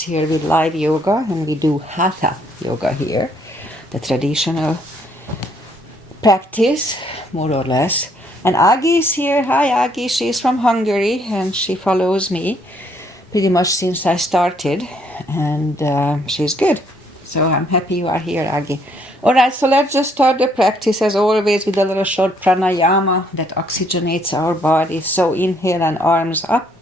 Aggies here with live yoga, and we do Hatha yoga here, the traditional practice, more or less. And Aggie is here. Hi Aggie, she's from Hungary and she follows me pretty much since I started, and she's good. So I'm happy you are here, Aggie. Alright, so let's just start the practice as always with a little short pranayama that oxygenates our body. So inhale and arms up.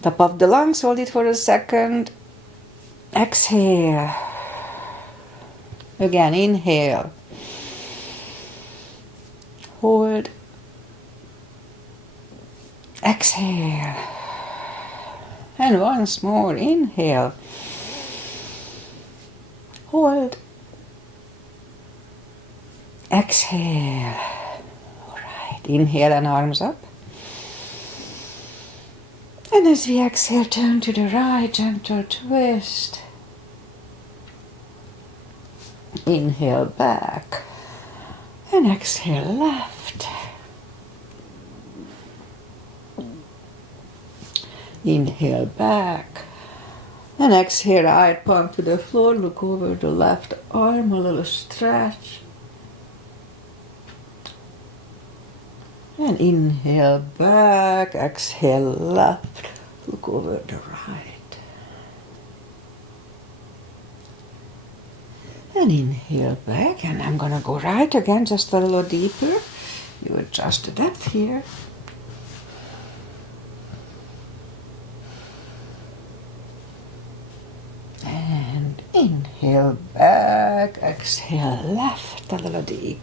Top of the lungs, hold it for a second. Exhale. Again, inhale. Hold. Exhale. And once more, inhale. Hold. Exhale. All right, inhale and arms up. And as we exhale, turn to the right, gentle twist. Inhale back. And exhale left. Inhale back. And exhale, right palm to the floor. Look over the left arm, a little stretch. And inhale back, exhale left. Look over the right. And inhale back, and I'm gonna go right again, just a little deeper. You adjust the depth here. And inhale back, exhale left, a little deeper.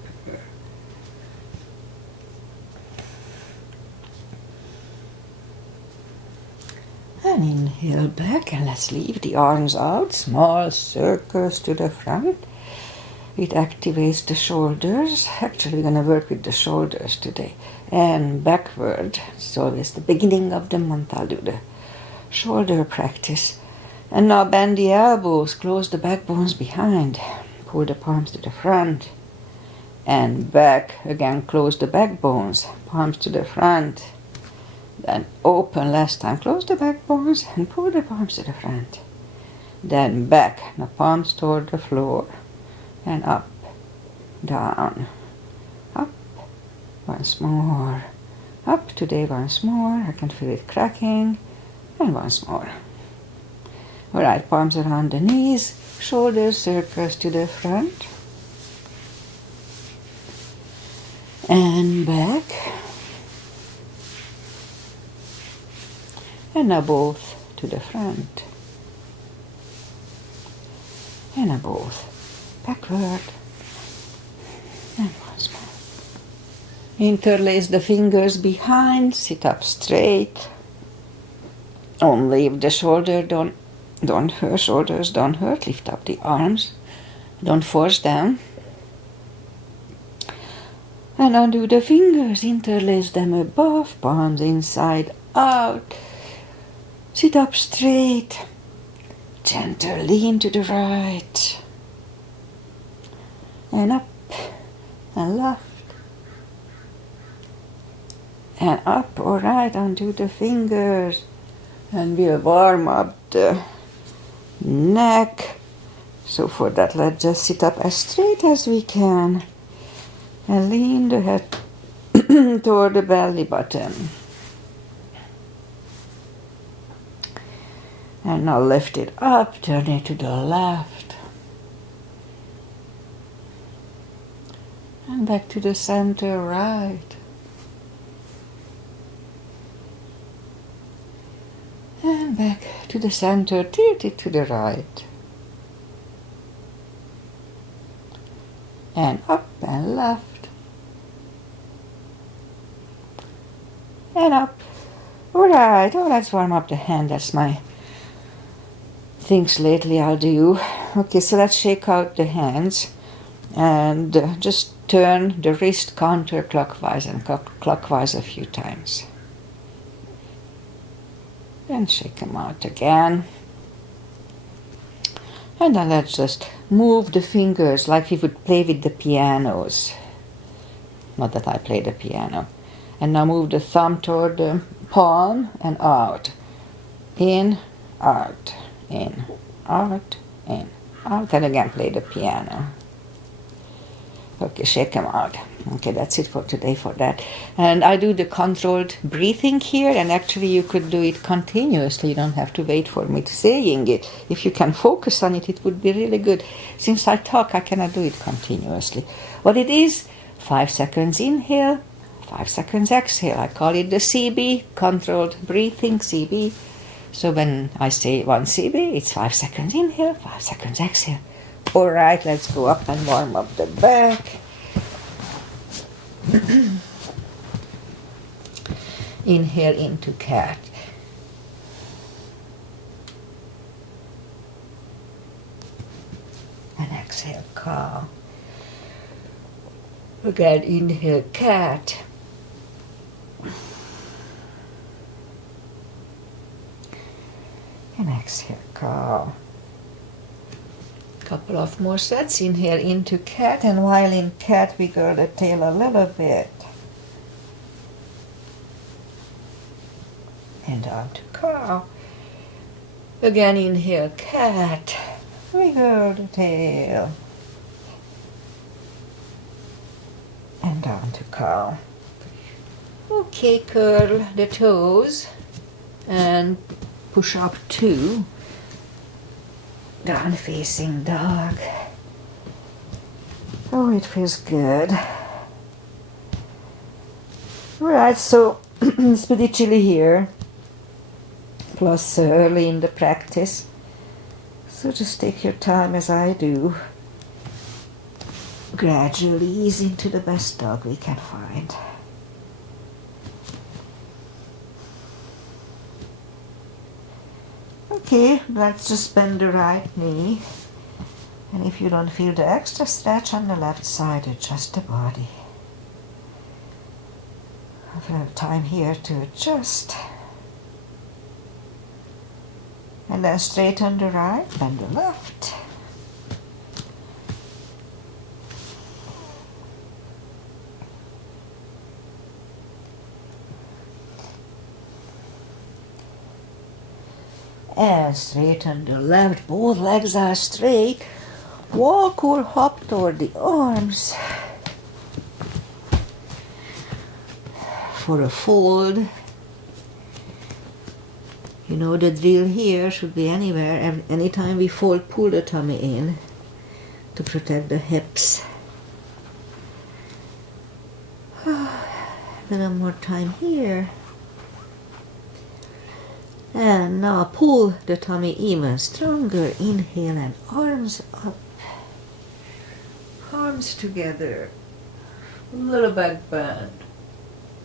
And inhale back, and let's leave the arms out, small circles to the front. It activates the shoulders. Actually, we're going to work with the shoulders today. And backward, so it's the beginning of the month. I'll do the shoulder practice. And now bend the elbows, close the backbones behind. Pull the palms to the front. And back, again, close the backbones, palms to the front. Then open last time, close the backbones and pull the palms to the front. Then back, the palms toward the floor and up, down, up, once more, up today once more, I can feel it cracking, and once more. Alright, palms around the knees, shoulders circles to the front, and back. And now both to the front. And now both backward. And once more. Interlace the fingers behind, sit up straight. Only if the shoulders don't hurt, lift up the arms. Don't force them. And undo the fingers, interlace them above, palms inside out. Sit up straight, gentle lean to the right, and up, and left, and up, all right, undo the fingers, and we'll warm up the neck. So for that, let's just sit up as straight as we can, and lean the head toward the belly button. And now lift it up, turn it to the left. And back to the center right. And back to the center, tilt it to the right. And up and left. And up. Alright, oh, let's warm up the hand. That's my things lately I'll do. Okay, so let's shake out the hands and just turn the wrist counterclockwise and clockwise a few times. Then shake them out again. And then let's just move the fingers like we would play with the pianos. Not that I play the piano. And now move the thumb toward the palm and out. In, out, in, out, in, out, and again play the piano. Okay, shake them out. Okay, that's it for today for that. And I do the controlled breathing here, and actually you could do it continuously. You don't have to wait for me to saying it. If you can focus on it, it would be really good. Since I talk, I cannot do it continuously. What it is, 5 seconds inhale, 5 seconds exhale. I call it the CB, controlled breathing, CB. So when I say one CB, it's 5 seconds inhale, 5 seconds exhale. All right, let's go up and warm up the back. Inhale into cat. And exhale, cow. Again, inhale, cat. And exhale, cow. Couple of more sets. Inhale into cat, and while in cat, wiggle the tail a little bit. And down to cow. Again, inhale, cat. Wiggle the tail. And down to cow. Okay, curl the toes and push up 2. Down facing dog. Oh, it feels good. Alright, so it's pretty chilly here. Plus early in the practice. So just take your time as I do. Gradually ease into the best dog we can find. Okay, let's just bend the right knee. And if you don't feel the extra stretch on the left side, adjust the body. Have a little time here to adjust. And then straighten the right, bend the left. And straighten the left, both legs are straight. Walk or hop toward the arms for a fold. You know the drill here should be anywhere. Anytime we fold, pull the tummy in to protect the hips. A little more time here. And now pull the tummy even stronger. Inhale and arms up. Arms together. A little back bend.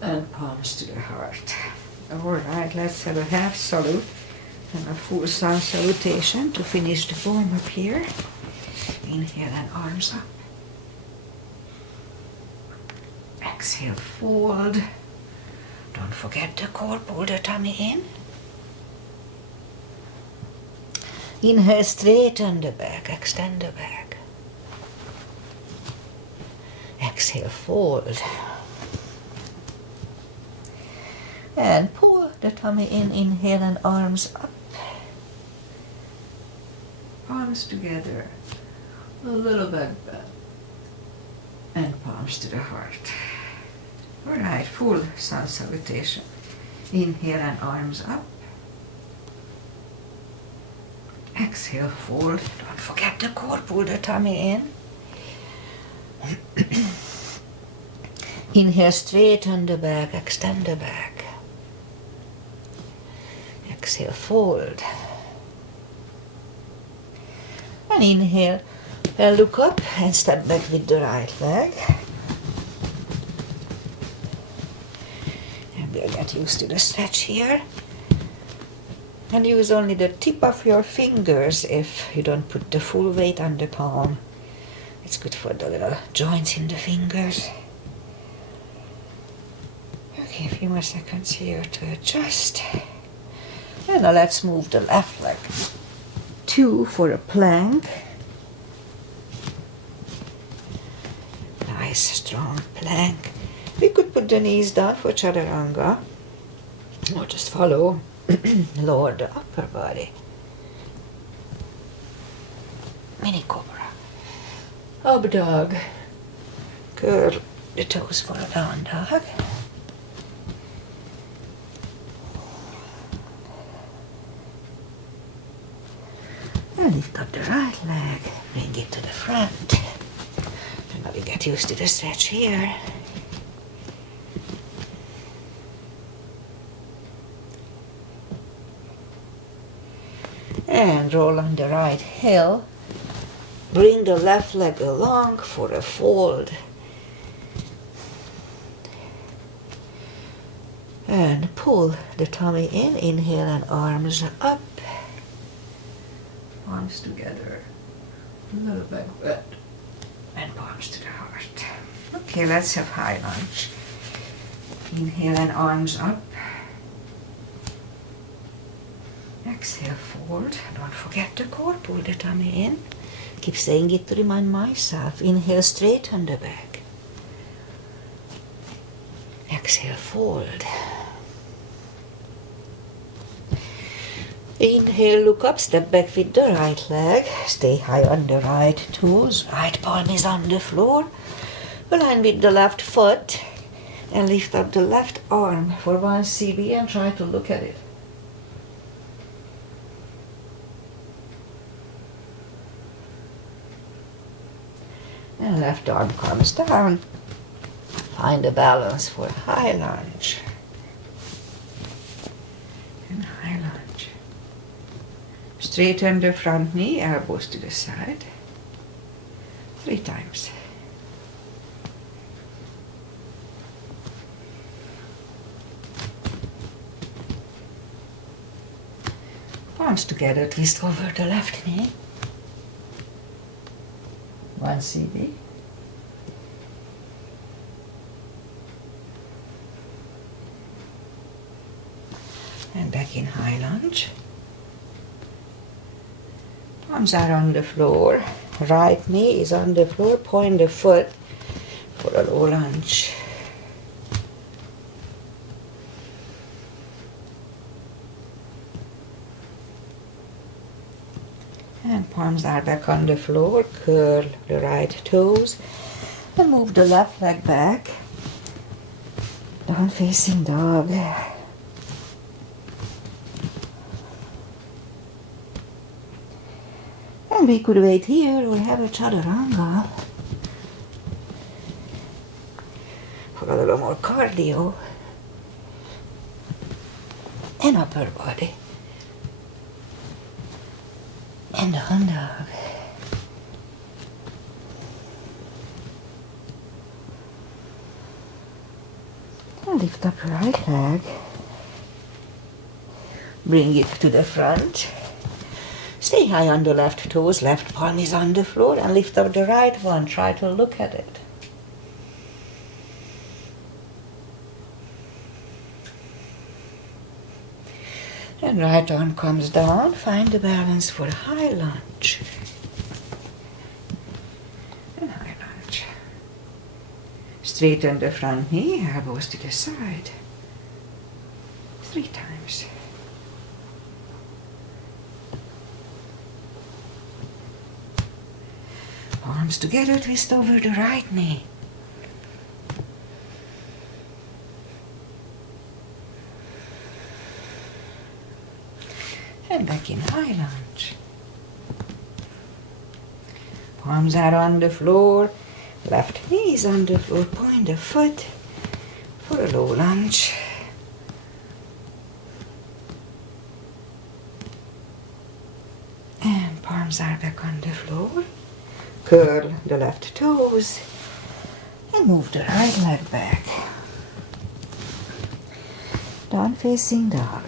And palms to the heart. Alright, let's have a half salute and a full sun salutation to finish the warm up here. Inhale and arms up. Exhale, fold. Don't forget the core, pull the tummy in. Inhale, straighten the back, extend the back. Exhale, fold. And pull the tummy in, inhale and arms up. Palms together, a little back bend. And palms to the heart. Alright, full sun salutation. Inhale and arms up. Exhale, fold. Don't forget the core, pull the tummy in. Inhale, straighten the back, extend the back. Exhale, fold. And inhale, look up and step back with the right leg. And we'll get used to the stretch here. And use only the tip of your fingers if you don't put the full weight on the palm. It's good for the little joints in the fingers. Okay, a few more seconds here to adjust. And now let's move the left leg. 2 for a plank. Nice strong plank. We could put the knees down for chaturanga or just follow Lower the upper body. Mini cobra. Up dog. Curl the toes for a down dog. And lift up the right leg. Bring it to the front. And now we get used to the stretch here. And roll on the right heel. Bring the left leg along for a fold. And pull the tummy in. Inhale and arms up. Arms together. A little back bend. And palms to the heart. Okay, let's have high lunge. Inhale and arms up. Exhale forward. Don't forget the core. Pull the tummy in. Keep saying it to remind myself. Inhale, straighten the back. Exhale, fold. Inhale, look up, step back with the right leg. Stay high on the right toes. Right palm is on the floor. Align with the left foot. And lift up the left arm for 1 cb and try to look at it. And left arm comes down. Find a balance for high lunge. And high lunge. Straighten the front knee, elbows to the side. 3 times. Palms together, twist over the left knee. 1 cb. And back in high lunge. Palms are on the floor. Right knee is on the floor. Point the foot for a low lunge. And palms are back on the floor. Curl the right toes and move the left leg back. Down facing dog. And we could wait here or have a chaturanga for a little more cardio and upper body. And down dog. And lift up your right leg. Bring it to the front. Stay high on the left toes. Left palm is on the floor. And lift up the right one. Try to look at it. And right arm comes down. Find the balance for high lunge. And high lunge. Straighten the front knee, elbows to the side. 3 times. Arms together, twist over the right knee. And back in high lunge. Palms are on the floor. Left knee is on the floor. Point the foot for a low lunge. And palms are back on the floor. Curl the left toes and move the right leg back. Down facing dog.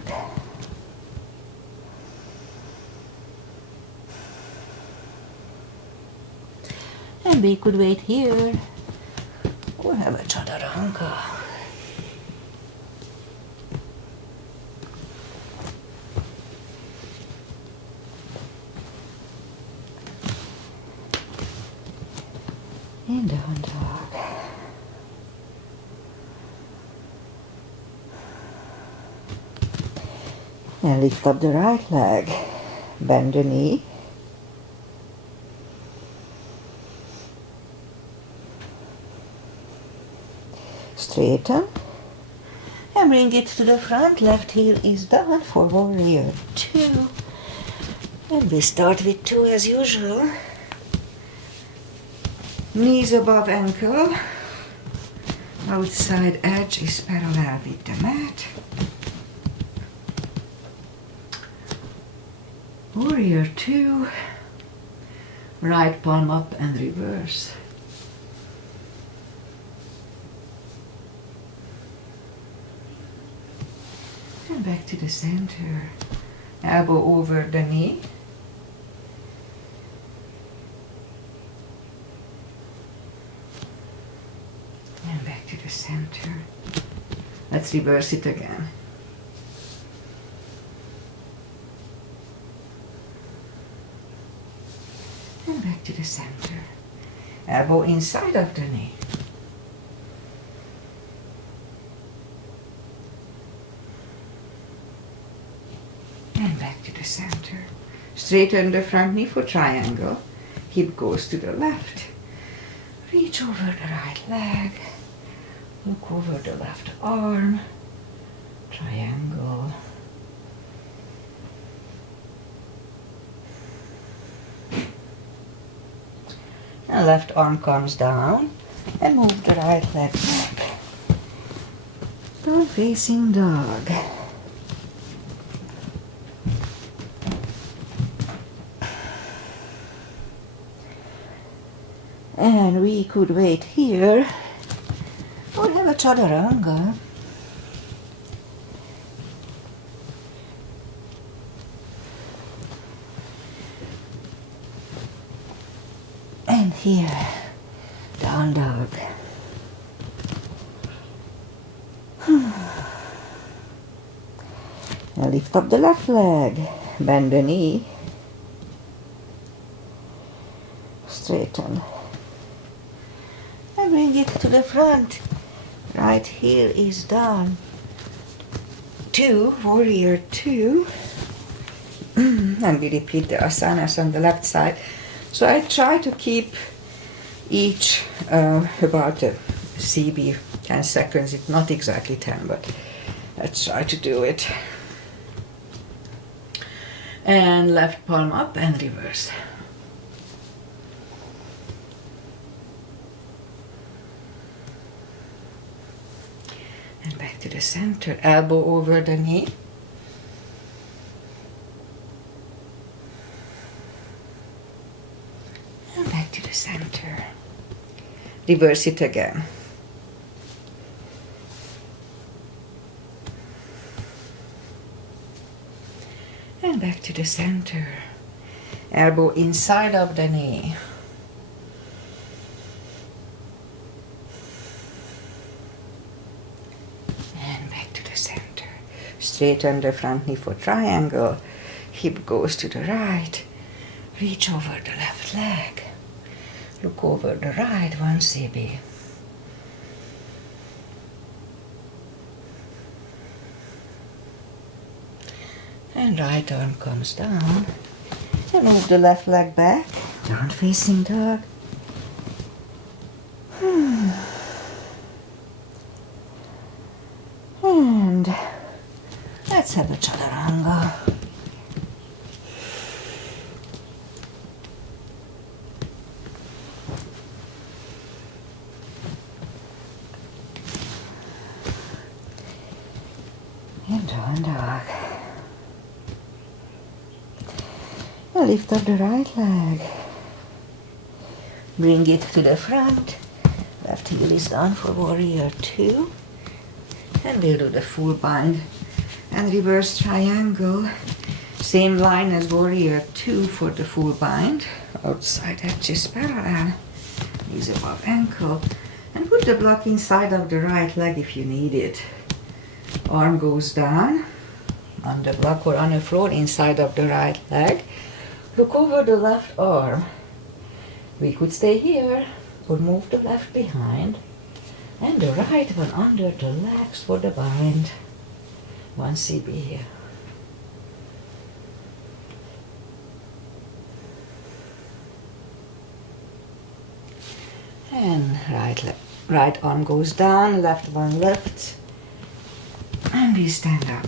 And we could wait here or have a chaturanga. And down dog. And lift up the right leg. Bend the knee. Straighten. And bring it to the front. Left heel is down for warrior 2. And we start with 2 as usual. Knees above ankle. Outside edge is parallel with the mat. Warrior 2. Right palm up and reverse. And back to the center. Elbow over the knee. And back to the center. Let's reverse it again. And back to the center. Elbow inside of the knee. And back to the center. Straighten the front knee for triangle. Hip goes to the left. Reach over the right leg. Look over the left arm. Triangle. And left arm comes down. And move the right leg back. Down facing dog. And we could wait here or have a chaturanga. And here, down dog. Now lift up the left leg, bend the knee, straighten. And bring it to the front. Right heel is down. 2, warrior 2. And we repeat the asanas on the left side. So I try to keep each about a CB 10 seconds. It's not exactly 10, but let's try to do it. And left palm up and reverse. And back to the center, elbow over the knee. And back to the center. Reverse it again. And back to the center. Elbow inside of the knee. Straighten the front knee for triangle. Hip goes to the right. Reach over the left leg. Look over the right, 1 CB. And right arm comes down. And move the left leg back. Down facing dog. And let's have a chaturanga. And down dog. Now lift up the right leg. Bring it to the front. Left heel is down for warrior 2. And we'll do the full bind and reverse triangle. Same line as warrior 2 for the full bind. Outside edge is parallel. Knees above ankle. And put the block inside of the right leg if you need it. Arm goes down on the block or on the floor inside of the right leg. Look over the left arm. We could stay here or move the left behind. And the right one under the legs for the bind. 1 CB here. And right arm goes down, left one lifts, and we stand up.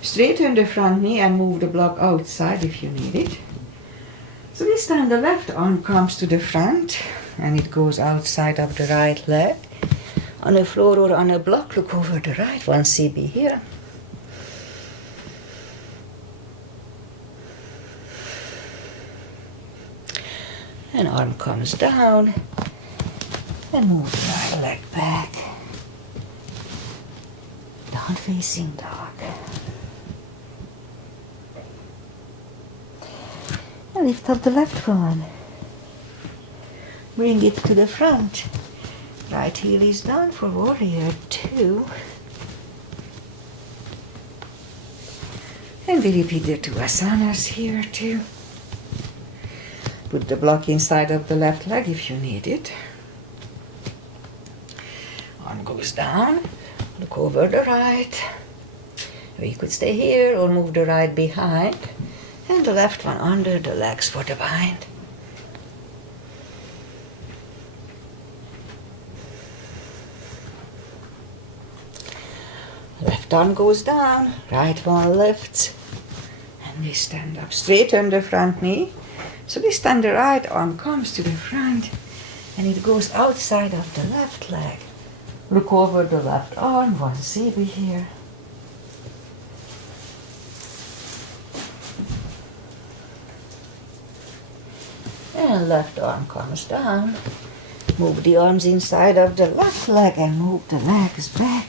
Straighten the front knee and move the block outside if you need it. So this time the left arm comes to the front and it goes outside of the right leg. On the floor or on a block, look over the right one, CB here. And arm comes down and move the right leg back. Down facing dog. And lift up the left one. Bring it to the front. Right heel is down for warrior 2. And we repeat the 2 asanas here too. Put the block inside of the left leg if you need it. Arm goes down. Look over the right. We could stay here or move the right behind. And the left one under the legs for the bind. Left arm goes down, right one lifts, and we stand up. Straighten the front knee. So this time the right arm comes to the front and it goes outside of the left leg. Look over the left arm, one CB here. And left arm comes down. Move the arms inside of the left leg and move the legs back.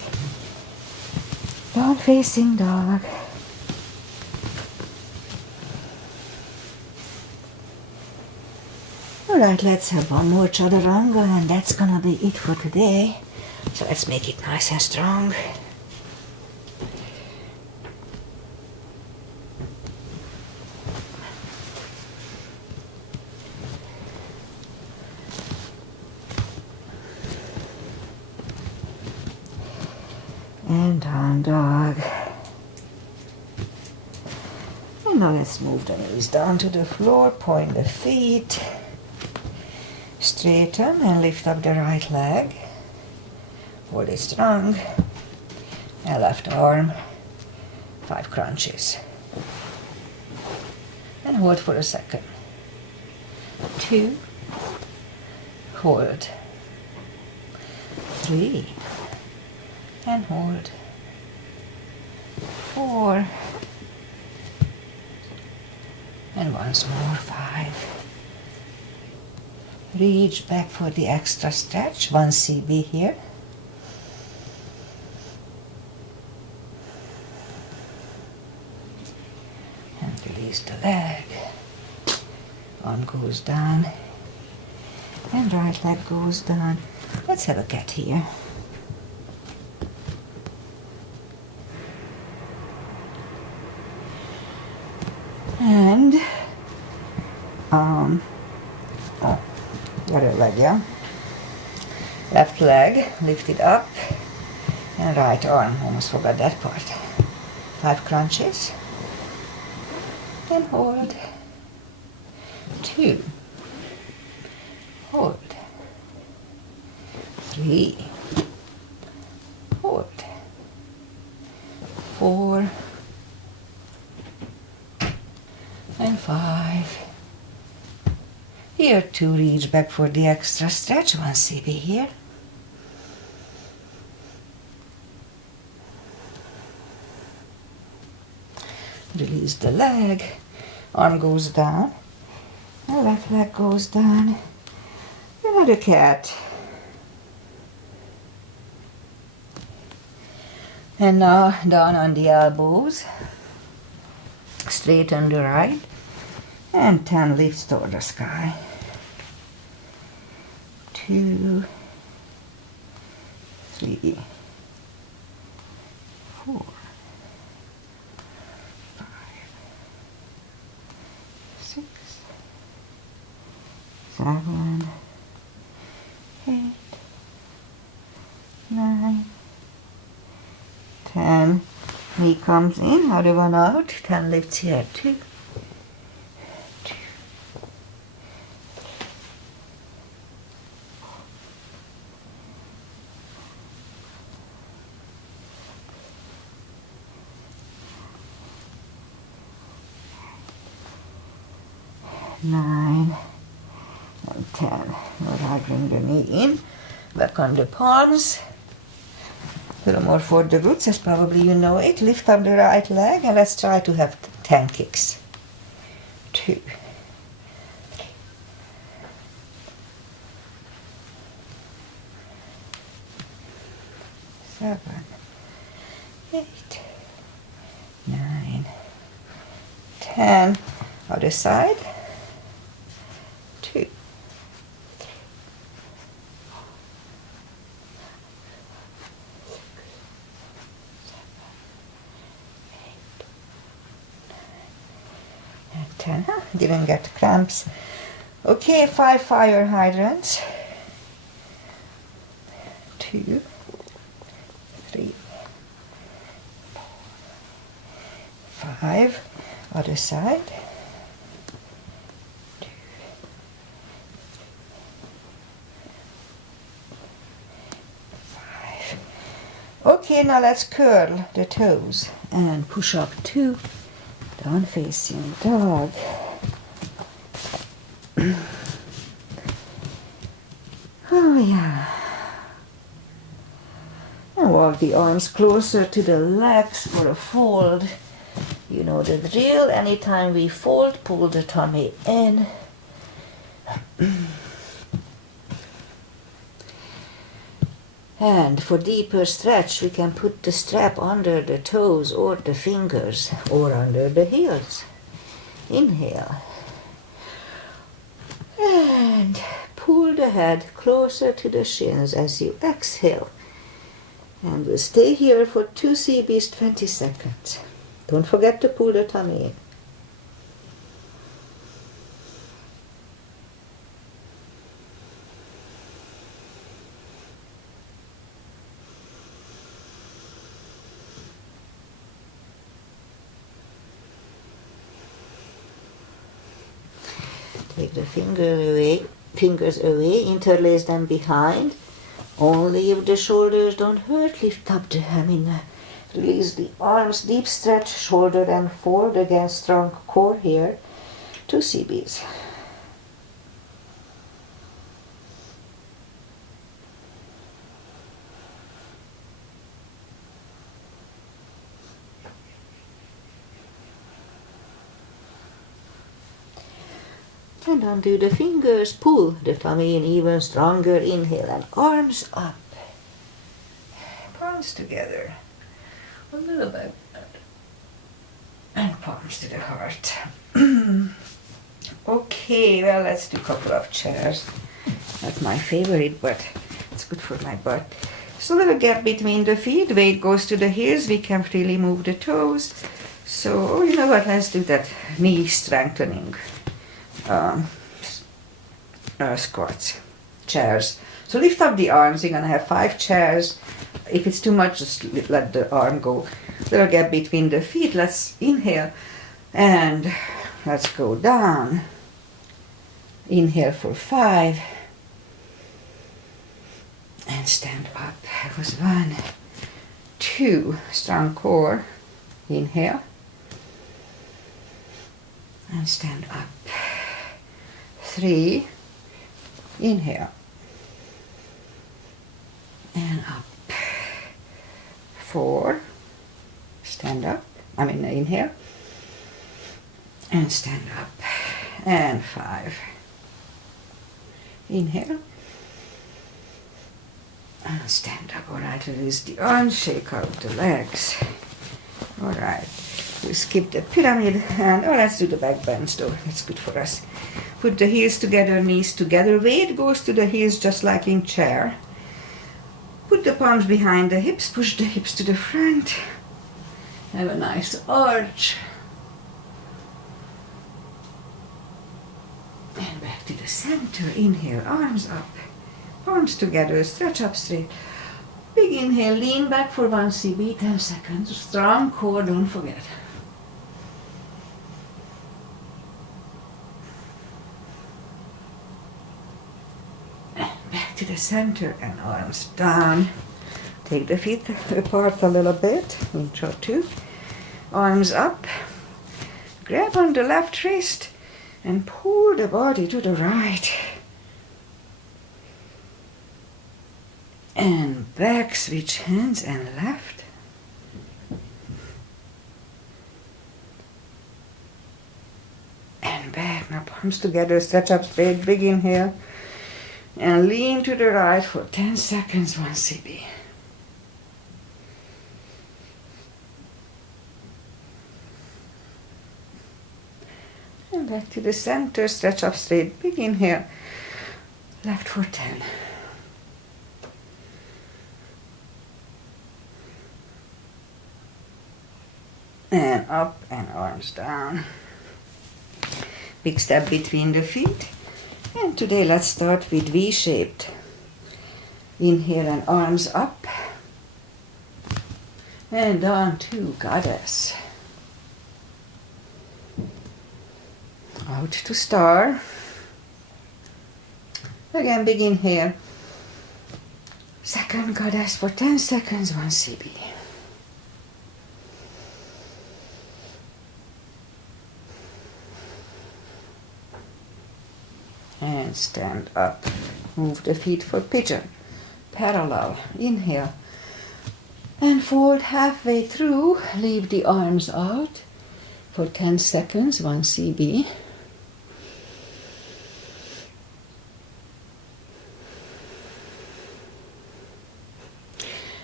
Down facing dog. Alright, let's have one more chaturanga and that's gonna be it for today. So let's make it nice and strong. And down dog. And now let's move the knees down to the floor, point the feet. Straighten and lift up the right leg. Hold it strong. And left arm. 5 crunches. And hold for a second. 2. Hold. 3. And hold. 4. And once more, 5. Reach back for the extra stretch, 1 CB here. And release the leg. Arm goes down. And right leg goes down. Let's have a cat here. And the other leg, yeah. Left leg lifted up, and right arm. Almost forgot that part. 5 crunches, and hold. 2. Hold. 3. Hold. 4. And 5. Here 2, reach back for the extra stretch, 1 CB here. Release the leg, arm goes down, and left leg goes down. Another cat. And now down on the elbows. Straighten the right, and 10 lifts toward the sky. 2, 3, 4, 5, 6, 7, 8, 9, 10. Knee comes in, other one out, 10 lifts here, 2, 2, 4, 9, and 10. All right, bring the knee in. Back on the palms. A little more for the glutes, as probably you know it. Lift up the right leg and let's try to have 10 kicks. 2, 3, 7, 8, 9, 10. Other side. 2, 10, huh? Didn't get cramps. Okay, 5 fire hydrants. 2, 3, 4, 5. Other side. 2, 5. Okay, now let's curl the toes and push up 2. Down facing dog. Oh yeah. And walk the arms closer to the legs for a fold. You know the drill. Anytime we fold, pull the tummy in. And for deeper stretch, we can put the strap under the toes or the fingers or under the heels. Inhale. And pull the head closer to the shins as you exhale. And we'll stay here for 2 CBs, 20 seconds. Don't forget to pull the tummy in. Take the fingers away, interlace them behind. Only if the shoulders don't hurt, lift up release the arms, deep stretch, shoulder and fold, again strong core here. 2 CBs. And undo the fingers, pull the tummy in even stronger. Inhale and arms up. Palms together. A little bit. And palms to the heart. Okay, well, let's do a couple of chairs. That's my favorite, but it's good for my butt. So a little gap between the feet. Weight goes to the heels. We can freely move the toes. So, you know what, let's do that knee strengthening. Squats, chairs. So lift up the arms. You're gonna have 5 chairs. If it's too much, just let the arm go. Little gap between the feet. Let's inhale and let's go down. Inhale for 5 and stand up. That was 1, 2. Strong core. Inhale and stand up. 3, inhale, and up. 4, stand up, inhale, and stand up. And 5, inhale, and stand up. All right, release the arms, shake out the legs. All right. We skip the pyramid and let's do the back bends though. It's good for us. Put the heels together, knees together. Weight goes to the heels just like in chair. Put the palms behind the hips, push the hips to the front. Have a nice arch. And back to the center. Inhale, arms up. Palms together, stretch up straight. Big inhale, lean back for 1 CB, 10 seconds. Strong core, don't forget. Back to the center and arms down. Take the feet apart a little bit, inch or 2. Arms up. Grab on the left wrist And pull the body to the right. And back, switch hands and left. And back, now palms together, stretch up straight, big inhale. And lean to the right for 10 seconds, 1 CB. And back to the center, stretch up straight, big inhale. Left for 10. And up and arms down. Big step between the feet. And today let's start with V-shaped. Inhale and arms up. And down to goddess. Out to star. Again, big inhale. Second goddess for 10 seconds, 1 CB. And stand up. Move the feet for pigeon. Parallel. Inhale. And fold halfway through. Leave the arms out for 10 seconds, 1 CB.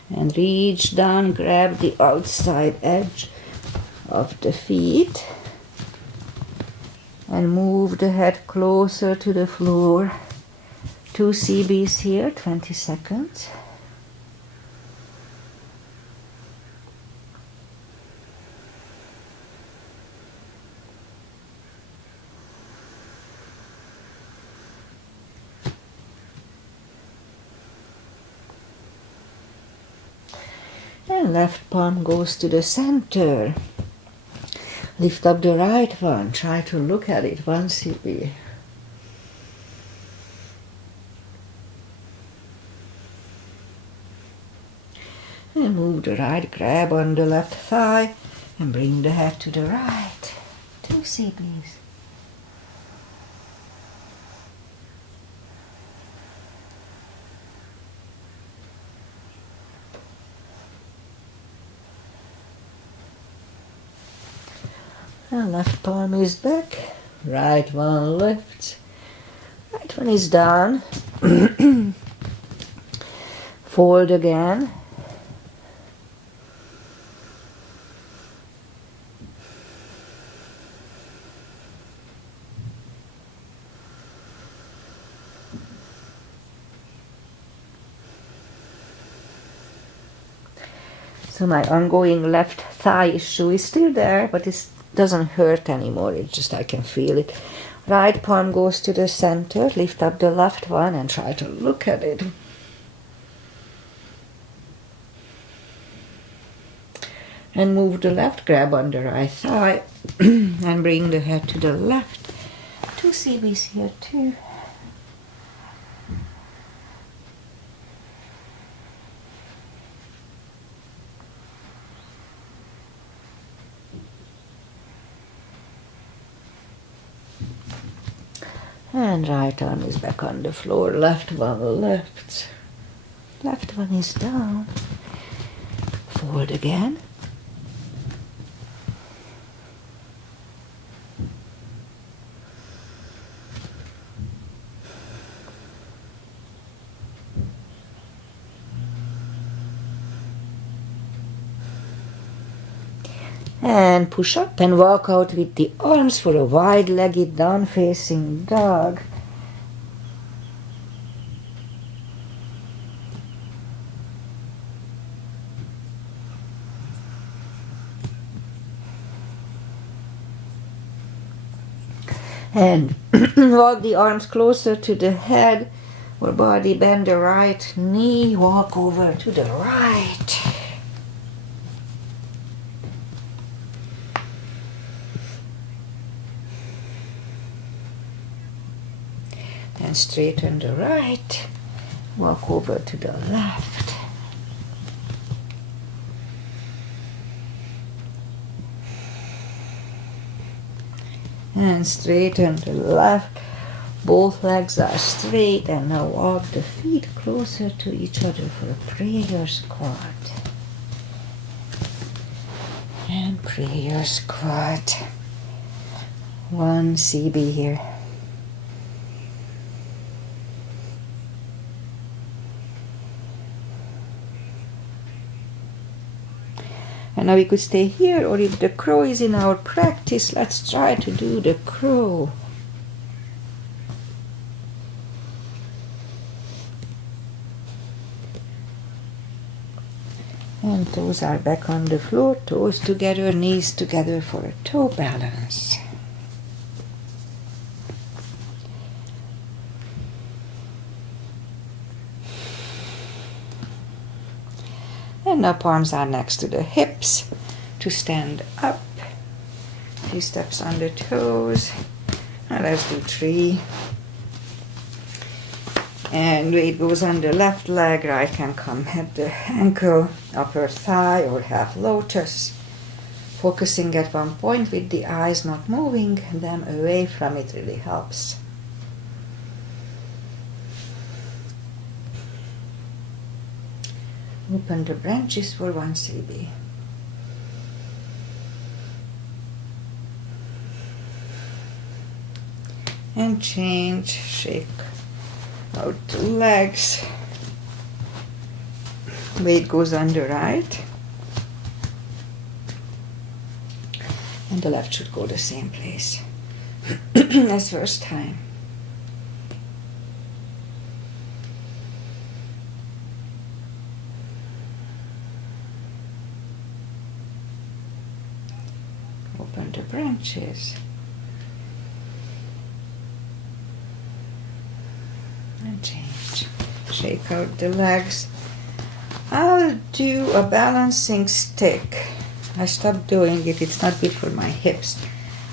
And reach down, grab the outside edge of the feet. And move the head closer to the floor. 2 CBs here, 20 seconds. And left palm goes to the center. Lift up the right one. Try to look at it, 1 CB. And move the right, grab on the left thigh and bring the head to the right. 2 CBs. And left palm is back, right one lifts, right one is down. Fold again. So my ongoing left thigh issue is still there, but it doesn't hurt anymore. It's just I can feel it. Right palm goes to the center. Lift up the left one and try to look at it. And move the left, grab on the right thigh and bring the head to the left. 2 CBs here too. And right arm is back on the floor, left one lifts. Left one is down. Fold again. And push up and walk out with the arms for a wide-legged down-facing dog. And walk the arms closer to the head, or body, bend the right knee, walk over to the right. And straighten the right, walk over to the left. And straighten the left. Both legs are straight, and now walk the feet closer to each other for a prayer squat. And prayer squat. 1 CB here. And now we could stay here, or if the crow is in our practice, let's try to do the crow. And toes are back on the floor, toes together, knees together for a toe balance. And up, arms are next to the hips to stand up. 3 steps on the toes. Now let's do 3. And weight goes on the left leg, right can come at the ankle, upper thigh or half lotus. Focusing at one point with the eyes not moving them away from it really helps. Open the branches for 1 CB. And change, shake out the legs. Weight goes on the right. And the left should go the same place as first time. Open the branches. And change. Shake out the legs. I'll do a balancing stick. I stopped doing it, it's not good for my hips.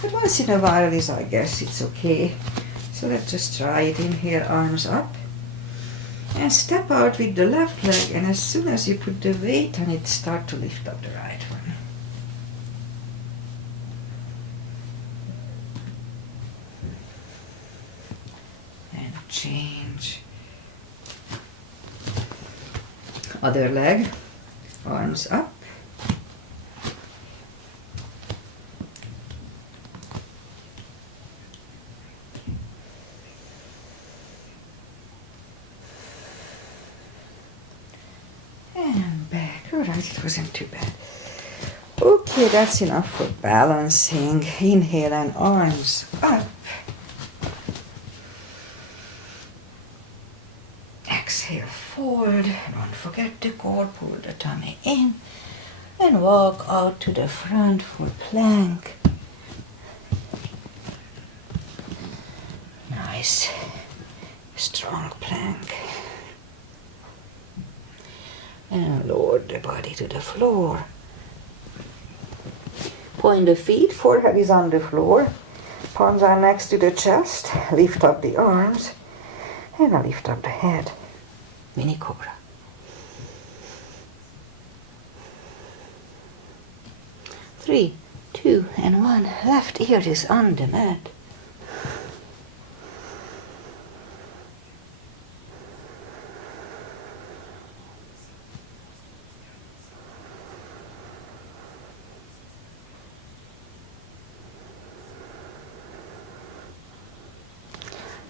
But once in a while I guess it's okay. So let's just try it. Inhale, arms up. And step out with the left leg, and as soon as you put the weight on it, start to lift up the right one. And change. Other leg, arms up. And back. Alright, it wasn't too bad. Okay, that's enough for balancing. Inhale and arms up. Exhale, forward. Don't forget the core. Pull the tummy in. And walk out to the front for plank. Nice, strong plank. And lower the body to the floor. Point the feet, forehead is on the floor. Palms are next to the chest. Lift up the arms. And I lift up the head. Mini cobra. 3, 2, and 1. Left ear is on the mat.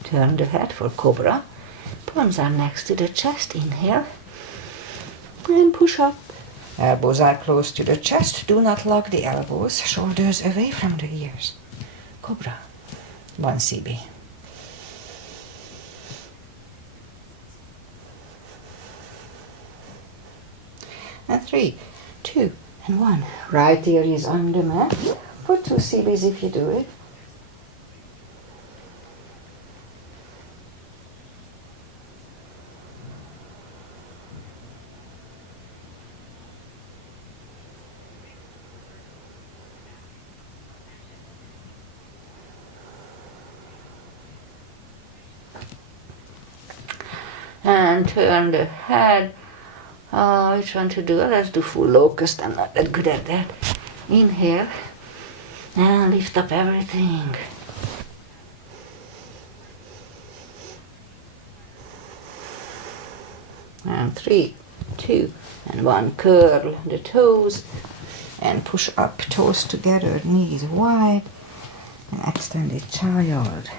Turn the head for cobra. Palms are next to the chest. Inhale. And push up. Elbows are close to the chest. Do not lock the elbows. Shoulders away from the ears. Cobra. 1 CB. And 3, 2, and 1. Right ear is on the mat. For 2 CBs if you do it. And turn the head. Which one to do? Let's do full locust. I'm not that good at that. Inhale. And lift up everything. And 3, 2, and 1. Curl the toes and push up, toes together, knees wide, and extend the child.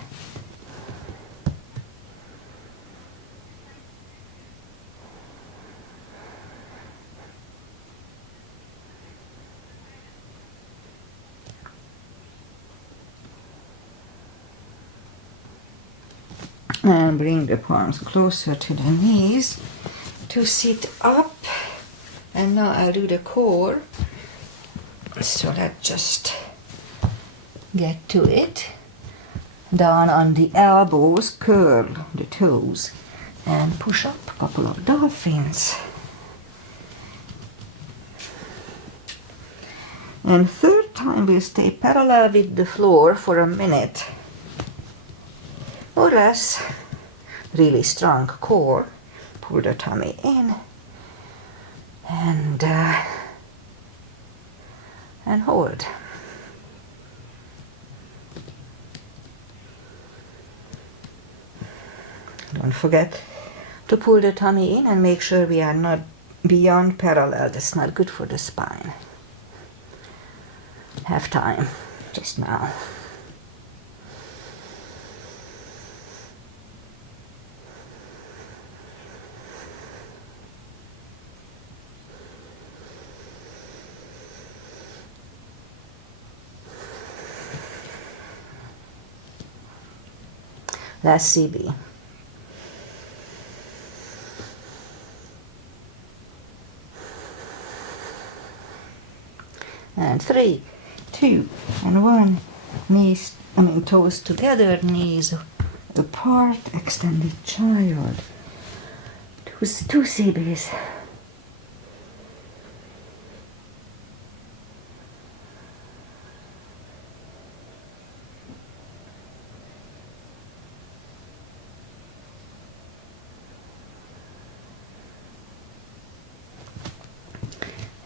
And bring the palms closer to the knees to sit up. And now I'll do the core. So let's just get to it. Down on the elbows, curl the toes and push up a couple of dolphins. And third time we'll stay parallel with the floor for a minute. Or less. Really strong core. Pull the tummy in and hold. Don't forget to pull the tummy in and make sure we are not beyond parallel. That's not good for the spine. Have time just now. Last CB. And 3, 2, and 1. Knees, toes together, knees apart, extended child. Two CBs.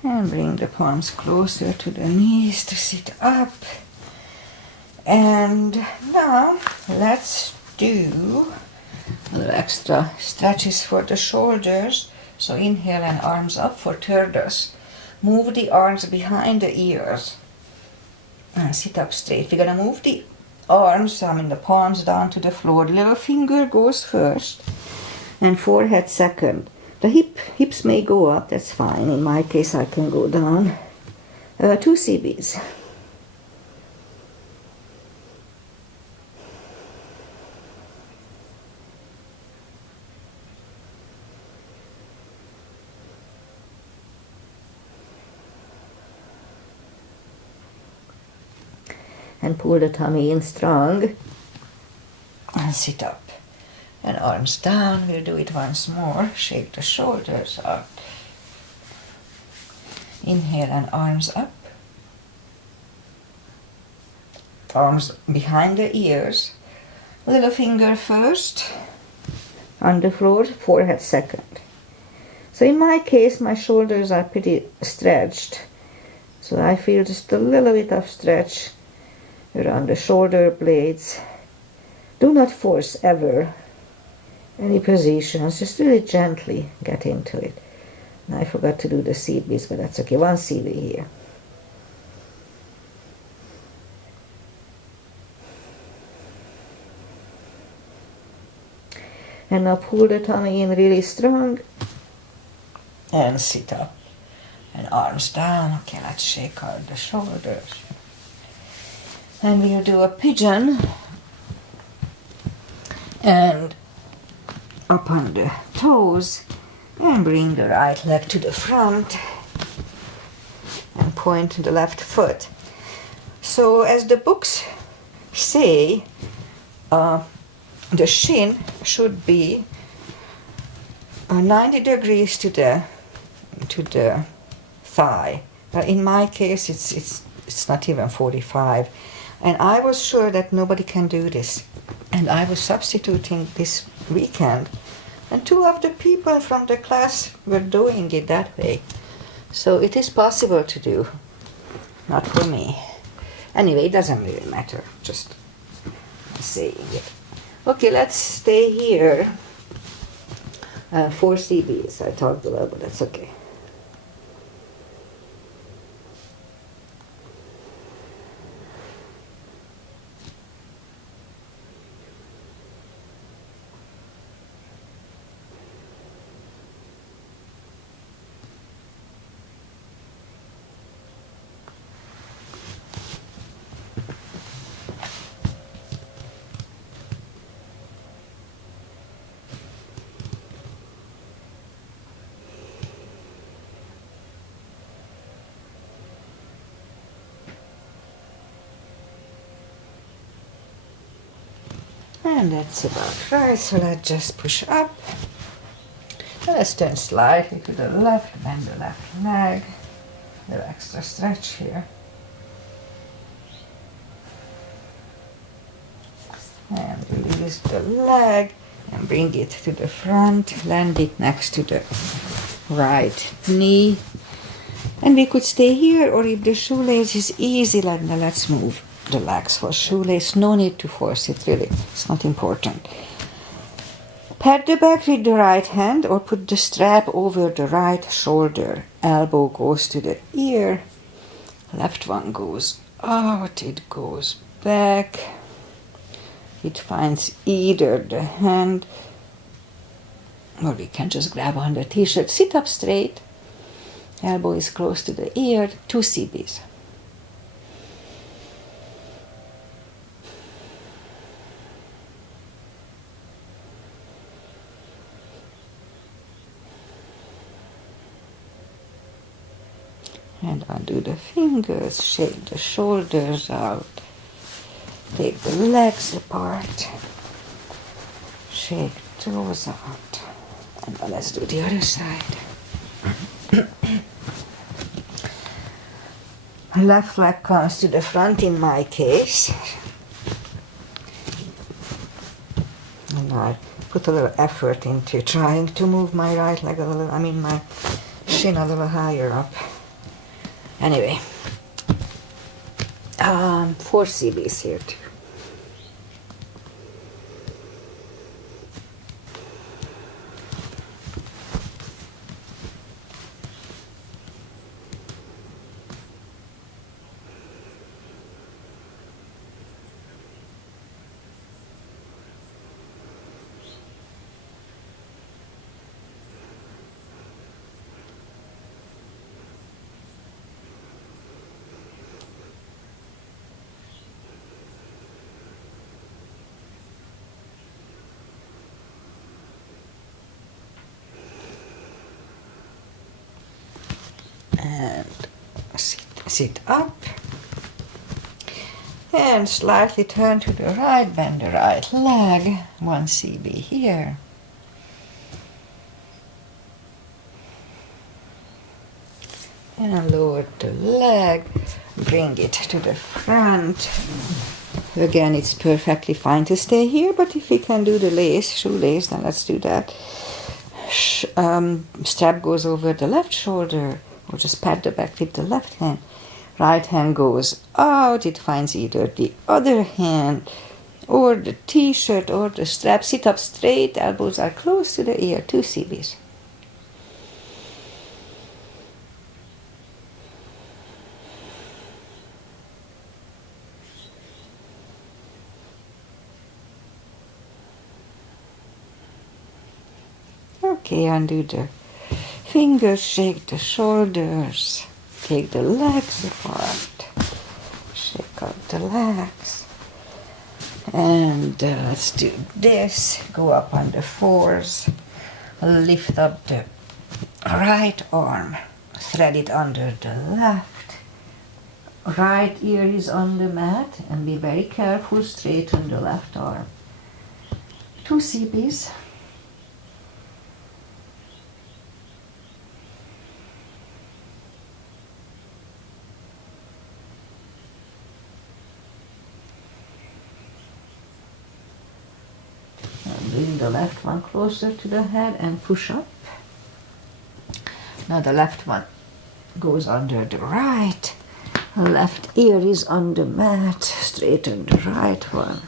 And bring the palms closer to the knees to sit up. And now let's do a little extra stretches for the shoulders. So inhale and arms up for turtles. Move the arms behind the ears and sit up straight. We're gonna move the arms, the palms down to the floor. The little finger goes first and forehead second. The hips may go up, that's fine. In my case, I can go down. 2 CBs. And pull the tummy in strong. And sit up. And arms down, we'll do it once more. Shake the shoulders out. Inhale and arms up. Arms behind the ears. Little finger first. On the floor, forehead second. So in my case, my shoulders are pretty stretched. So I feel just a little bit of stretch around the shoulder blades. Do not force ever any positions, just really gently get into it. And I forgot to do the CBs, but that's okay. 1 CB here. And now pull the tummy in really strong and sit up. And arms down. Okay, let's shake out the shoulders. And we'll do a pigeon. And up on the toes, and bring the right leg to the front and point the left foot. So as the books say, the shin should be 90 degrees to the thigh. But in my case, it's not even 45. And I was sure that nobody can do this. And I was substituting this weekend. And 2 of the people from the class were doing it that way. So it is possible to do. Not for me. Anyway, it doesn't really matter. Just saying it. Okay, let's stay here. 4 CBs. I talked a little, but that's okay. And that's about right, so let's just push up. And let's turn slightly to the left, bend the left leg, a little extra stretch here. And release the leg and bring it to the front, land it next to the right knee. And we could stay here, or if the shoelace is easy, let's move the legs for shoelace. No need to force it, really. It's not important. Pat the back with the right hand or put the strap over the right shoulder. Elbow goes to the ear. Left one goes out, it goes back. It finds either the hand, or we can just grab on the t-shirt. Sit up straight. Elbow is close to the ear. 2 CBs. And undo the fingers, shake the shoulders out, take the legs apart, shake toes out. And now let's do the other side. My left leg comes to the front in my case. And I put a little effort into trying to move my right leg a little, my shin a little higher up. Anyway, 4 CBs here too. And sit up. And slightly turn to the right, bend the right leg. 1 CB here. And lower the leg, bring it to the front. Again, it's perfectly fine to stay here, but if we can do the shoelace, then let's do that. Strap goes over the left shoulder, or just pat the back with the left hand. Right hand goes out, it finds either the other hand, or the t-shirt, or the strap. Sit up straight, elbows are close to the ear, 2 CBs. Okay, undo the fingers, shake the shoulders, take the legs apart, shake out the legs, and let's do this. Go up on the 4s, lift up the right arm, thread it under the left, right ear is on the mat, and be very careful, straighten the left arm. 2 CBs. Bring the left one closer to the head and push up. Now the left one goes under the right. The left ear is on the mat. Straighten the right one.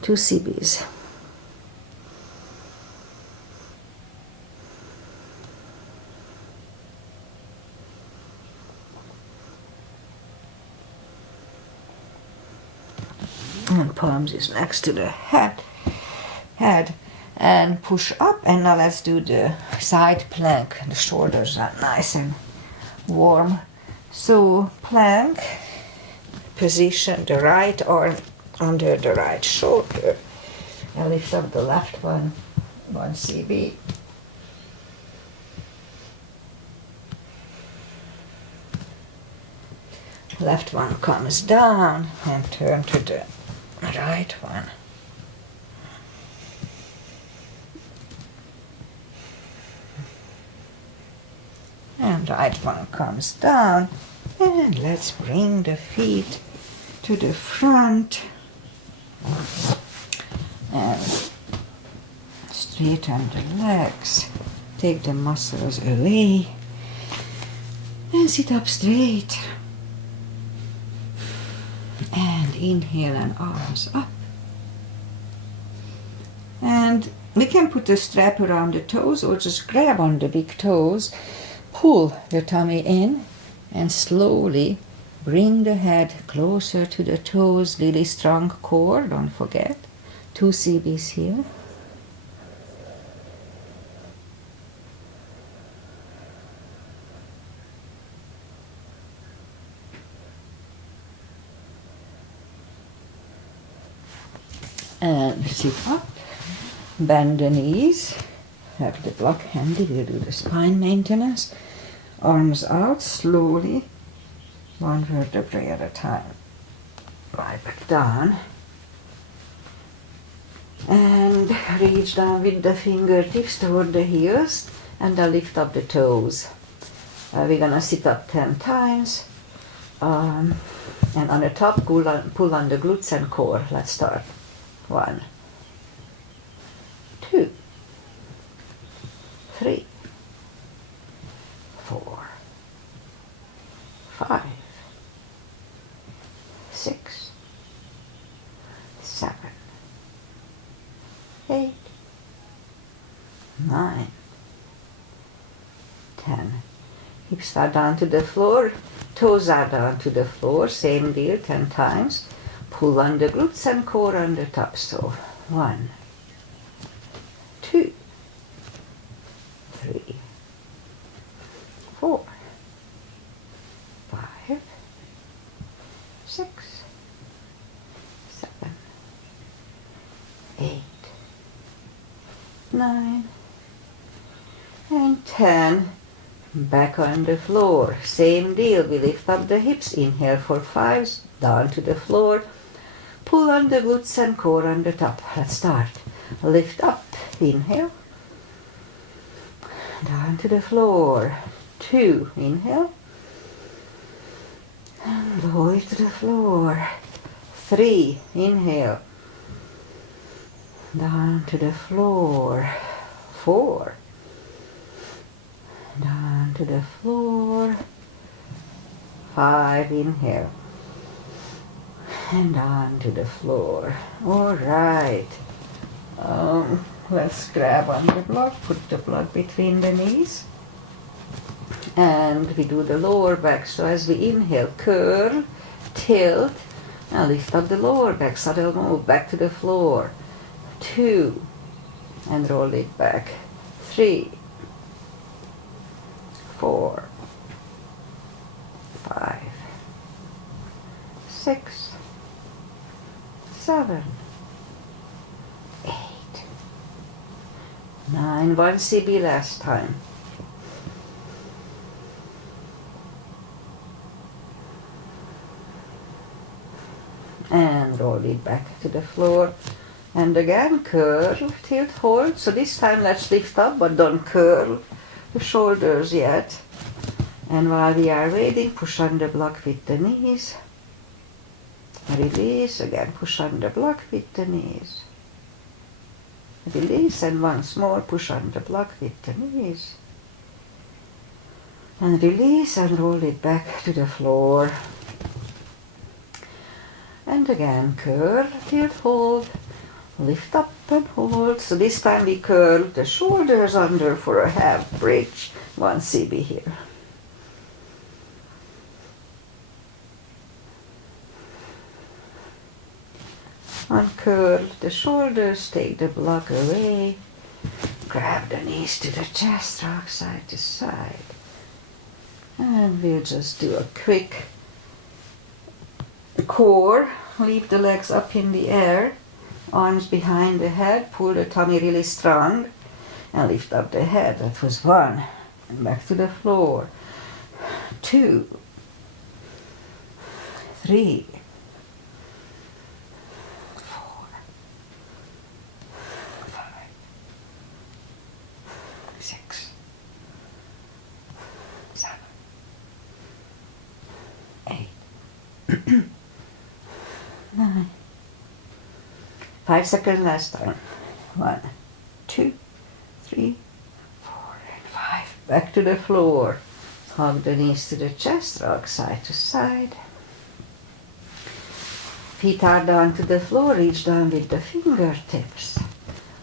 2 CBs. And palms is next to the head. And push up. And now let's do the side plank. The shoulders are nice and warm. So plank, position the right arm under the right shoulder. And lift up the left one 1 cb. Left one comes down and turn to the right one. And right one comes down. And let's bring the feet to the front. And straighten the legs. Take the muscles away. And sit up straight. And inhale and arms up. And we can put a strap around the toes or just grab on the big toes. Pull the tummy in and slowly bring the head closer to the toes. Really strong core, don't forget. 2 cb's here. And sit up, bend the knees, have the block handy, we'll do the spine maintenance. Arms out slowly, 1 vertebrae at a time. Right back down. And reach down with the fingertips toward the heels and then lift up the toes. We're gonna sit up 10 times. And on the top, pull on the glutes and core. Let's start. 1, 2, 3, 4, 5, 6, 7, 8, 9, 10. Hips are down to the floor, toes are down to the floor, same deal 10 times. Pull on the glutes and core on the top. So 1, 2, 3, 4, 5, 6, 7, 8, 9, and 10. Back on the floor. Same deal. We lift up the hips. Inhale for 5, down to the floor. Pull on the glutes and core on the top. Let's start. Lift up. Inhale. Down to the floor. 2. Inhale. And lower to the floor. 3. Inhale. Down to the floor. 4. Down to the floor. 5. Inhale. And down to the floor. All right. Let's grab on the block. Put the block between the knees. And we do the lower back. So as we inhale, curl, tilt, and lift up the lower back. So they'll move back to the floor. 2. And roll it back. 3. 4, 5, 6, 7, 8, 9. 1 cb last time. And roll it back to the floor. And again, curl, tilt, hold. So this time let's lift up, but don't curl the shoulders yet. And while we are waiting, push on the block with the knees. Release, again push on the block with the knees. Release, and once more push on the block with the knees. And release and roll it back to the floor. And again, curl, tilt, hold. Lift up and hold. So this time we curl the shoulders under for a half bridge. 1 cb here. Uncurl the shoulders, take the block away. Grab the knees to the chest, rock side to side. And we'll just do a quick core. Leave the legs up in the air. Arms behind the head. Pull the tummy really strong. And lift up the head. That was 1. And back to the floor. 2. 3. 4. 5. 6. 7. 8. 9. 5 seconds last time. 1, 2, 3, 4, and 5. Back to the floor. Hug the knees to the chest, rock side to side. Feet are down to the floor, reach down with the fingertips.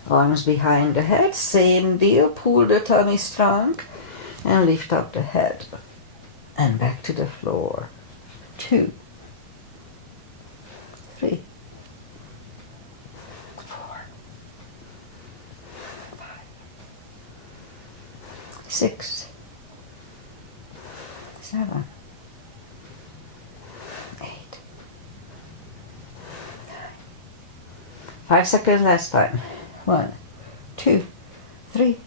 Arms behind the head, same deal. Pull the tummy strong and lift up the head. And back to the floor. 2, 3, 4, 5, 6, 7, 8, 9. 5 seconds last time. 1, 2, 3,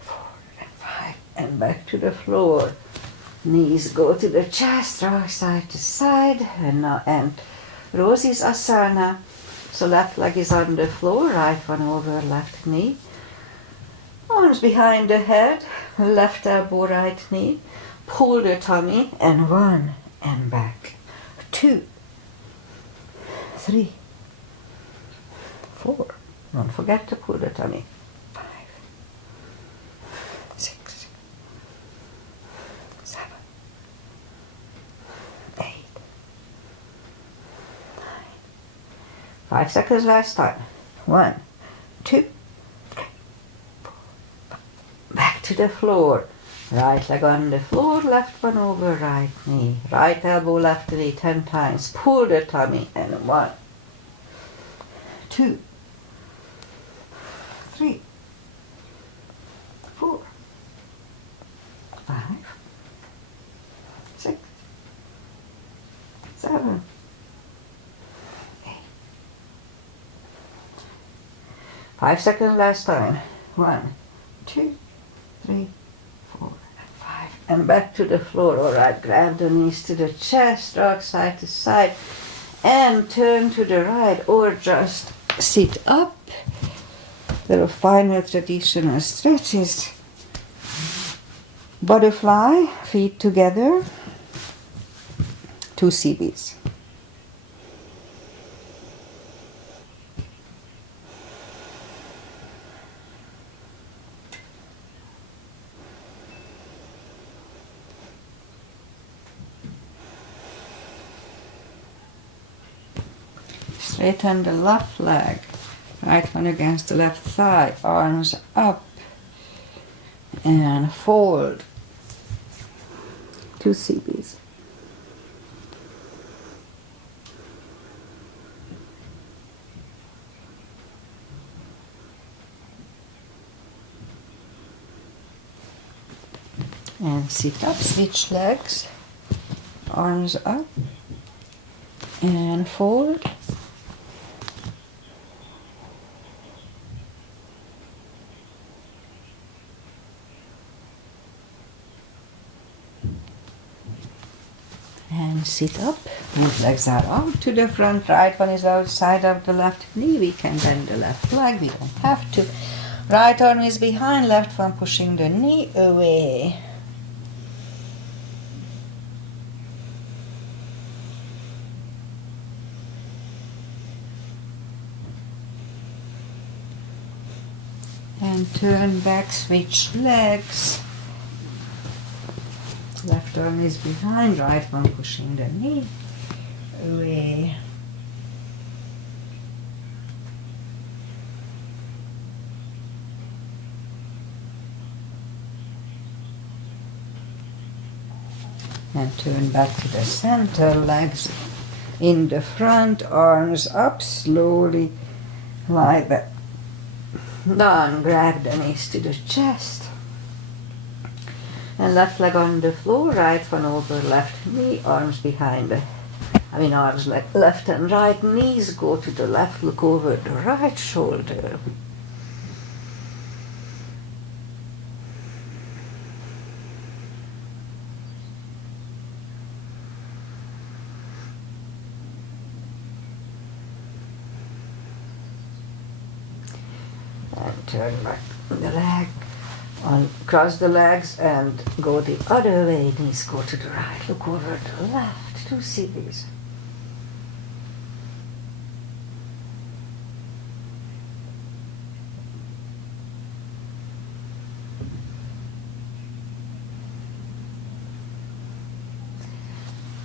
4, and 5. And back to the floor. Knees go to the chest, rock side to side. And now end Rosie's asana. So left leg is on the floor, right one over left knee. Arms behind the head, left elbow, right knee. Pull the tummy, and 1, and back. 2, 3, 4. Don't forget to pull the tummy. 5, 6, 7, 8, 9. 5 seconds last time. 1, 2, 3, 4, 5. Back to the floor. Right leg on the floor, left one over right knee. Right elbow, left knee 10 times. Pull the tummy, and 1, 2, 3, 4, 5, 6, 7, 8. 5 seconds last time. 1, 2, 3, 4, and 5. And back to the floor. Alright, grab the knees to the chest, rock side to side, and turn to the right, or just sit up. Little final traditional stretches. Butterfly, feet together. 2 CBs. Straighten the left leg, right one against the left thigh, arms up, and fold. 2 CBs. And sit up, switch legs, arms up, and fold. And sit up, both legs are out to the front, right one is outside of the left knee. We can bend the left leg, we don't have to. Right arm is behind, left one pushing the knee away. And turn back, switch legs. Left arm is behind, right one pushing the knee away. And turn back to the center, legs in the front, arms up, slowly lie back down, grab the knees to the chest. And left leg on the floor, right one over left knee, arms behind the, arms like left and right, knees go to the left, look over the right shoulder. And turn back the leg, cross the legs and go the other way, knees go to the right, look over the left, 2 series.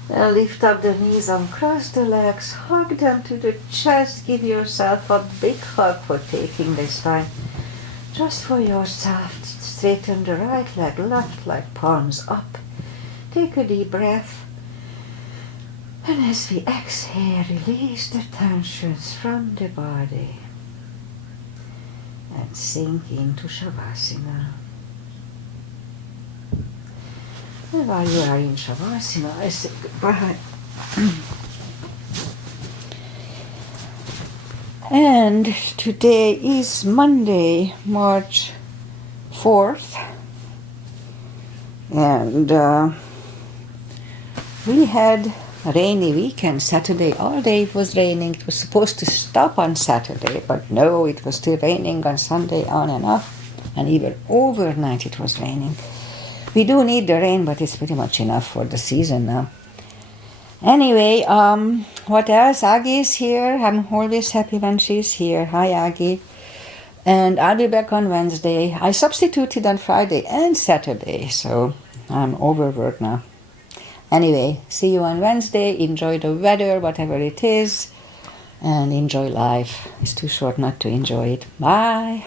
Then lift up the knees, uncross the legs, hug them to the chest, give yourself a big hug for taking this time. Just for yourself, straighten the right leg, left leg, palms up. Take a deep breath. And as we exhale, release the tensions from the body. And sink into Shavasana. And while you are in Shavasana, I say goodbye. And today is Monday, March 4th. And we had a rainy weekend. Saturday all day it was raining. It was supposed to stop on Saturday, but no, it was still raining on Sunday on and off. And even overnight it was raining. We do need the rain, but it's pretty much enough for the season now. Anyway, what else? Aggie is here. I'm always happy when she's here. Hi, Aggie. And I'll be back on Wednesday. I substituted on Friday and Saturday, so I'm overworked now. Anyway, see you on Wednesday. Enjoy the weather, whatever it is, and enjoy life. It's too short not to enjoy it. Bye.